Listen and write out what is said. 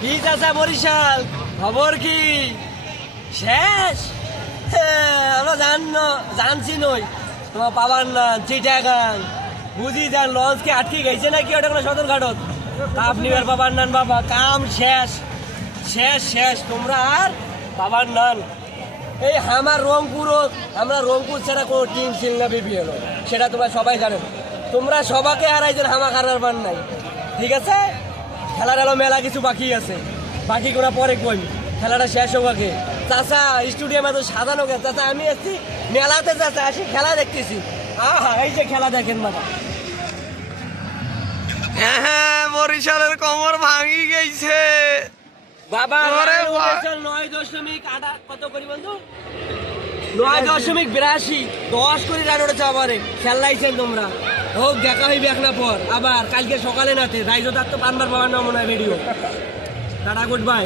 কি চাচা বরিশাল খবর কি শেষ? আমরা জানছি নই তোমার পাবার না চিটাগাং বুঝি যান লঞ্চকে আটকে গেছে নাকি ওটা কোনো সদর ঘাটত আপনি আর বাবার নান বাবা কাম শেষ শেষ শেষ তোমরা আর বাবার নান এই আমার আমরা রংপুর ছাড়া কোনো টিম ছিল না বিপিএল সেটা তোমরা সবাই জানো তোমরা সবাকে হারাইছেন হামা হারার বার নাই ঠিক আছে খেলার আলো মেলা কিছু বাকি আছে বাকি করা পরে কই খেলাটা শেষ হোক আগে চাচা স্টেডিয়ামে তো সাজানো গেছে চাচা আমি এসছি মেলাতে চাচা আসি খেলা দেখতেছি আহা এই যে খেলা দেখেন বাবা হ্যাঁ বরিশালের কোমর ভাঙি গেছে বাবা ওরে বাবা। 9.8 কত করি বন্ধু 9.82 10 করে রান উঠেছে আবারে খেলাইছেন তোমরা হোক দেখা হইবে একটা পর আবার কালকে সকালে নাতে রাইজো তার তো পানবার বাবার নাম মনে হয় ভিডিও টাটা গুড বাই